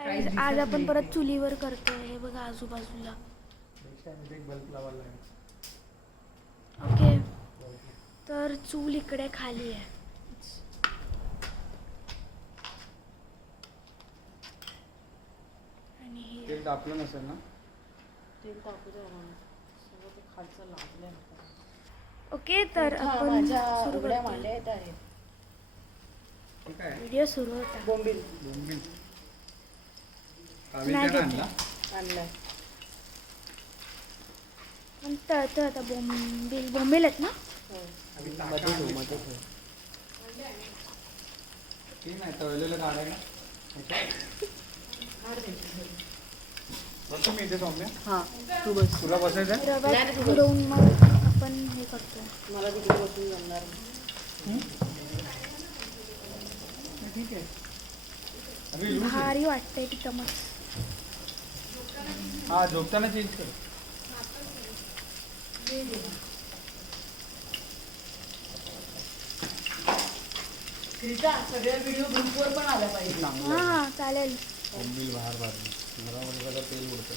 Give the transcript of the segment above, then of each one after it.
आज आपण परत चुलीवर करतोय. हे बघा आजूबाजूला. ओके, तर चूल इकडे खाली आहे. आणि तेल तापलं नसेल ना? तेल टाकू द्या सगळं ते खालचं लागलंय. ओके, तर आपण सुरू करूया. व्हिडिओ सुरू होता. बोंबील आणलाय पण तळतं आता. बोंबील आहेत ना? तळलेलं काढायला बस मी इथे सौम्य. हां तू बस. तुला बसायचं रव्यात बुडवून मग आपण हे करतो. मला तिकडे बसून जमणार. ठीक आहे. भारी वाटतंय ती चमच. हा, झोपताना चेंज कर. सगळ्या व्हिडिओ ग्रुपवर पण आल्या पाहिजे. हा चालेल. तेल उडतं.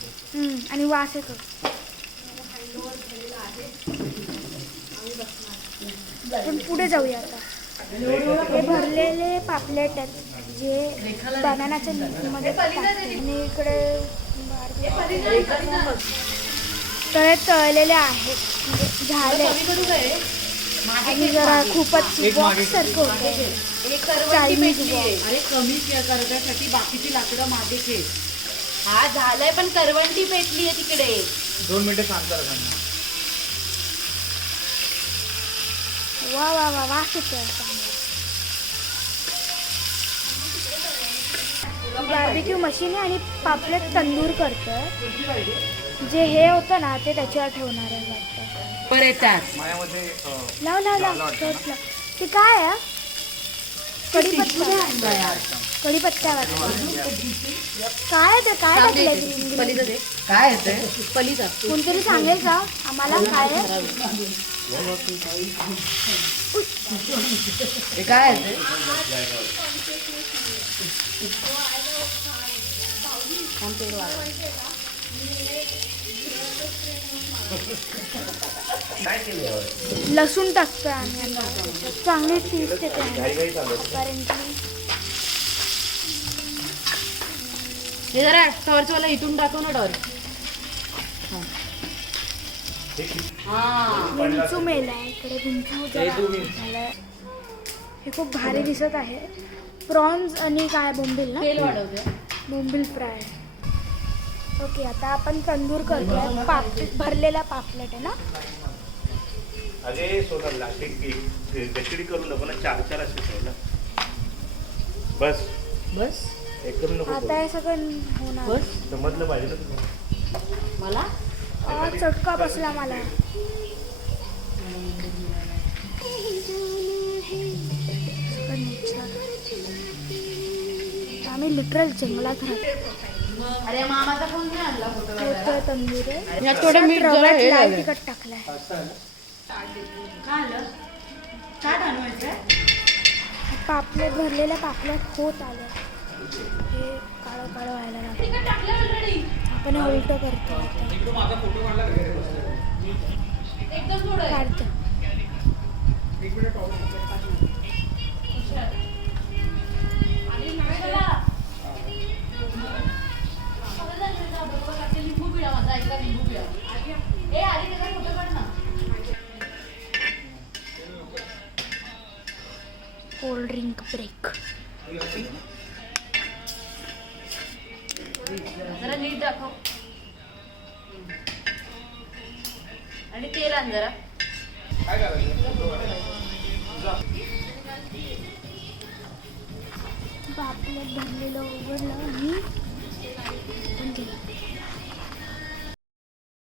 आणि वास येतो. आपण पुढे जाऊया आता. हे भरलेले पापलेट आहेत जे बनानाच्या मध्ये आणि इकडे तळे तळलेले आहेत. झाले आणि जरा खूपच बॉक्स सारखं होतं. Chinese box. अरे कमी करण्यासाठी बाकीची लाकडं मागे घे. हा झालंय पण करवंटी पेटली आहे तिकडे. 2 मिनिटं शांत राहा. वा वा वा वास येतोय. बार्बिक्यू मशीन आहे आणि पापलेट तंदूर करतोय. जे हे होतं ना ते त्याच्यावर ठेवणार आहे वाटतं. बरं येतात माझ्यामध्ये लाव लाव लाव. ते काय आहे? कढीपत्ता. कढीपत्ता वाटतं. काय ते काय टाकलंय? काय येतंय? पलीचा कोणतरी सांगेल का आम्हाला काय आहे? हे काय येतंय? लसूण टाकतोय आम्ही. चांगली टेस्ट येते कारण की हे जरा टॉर्चवाला इथून टाकू ना टॉर्च. विंचू मेलाय इकडे. विंचू झालाय. हे खूप भारी दिसत आहे. प्रॉन्स आणि काय बोंबील ना? तेल वाढवते. बोंबील फ्राय. ओके, आता आपण तंदूर करतोय. पापलेट भरलेला पापलेट आहे ना? अरे सोनाला गचडी करून नको ना. 4 असे ठेवलं. बस बस एकदम नको. आता हे सगळं होणार. बस समजलं पाहिजे ना तुम्हाला. मला चटका बसला मला. आम्ही लिटरल जंगलात राहतो. अरे मामाचा फोन नाही आणला फोटो. तंदूर आहे. यात थोडं मीठ जरा रव्यात हे लाल झालंय. तिखट टाकलाय. काय आलं? काय बनवायचं? पापलेट भरलेल्या पापलेट होत आलं. हे काळं काळं व्हायला लागलं. आपण हे उलट करतो. काढतो. Cold drink break. जरा नीट दाखव आणि तेल आण जरा. काय करायचं? पापलेट भरलेलं उघडलं आणि पण केलं.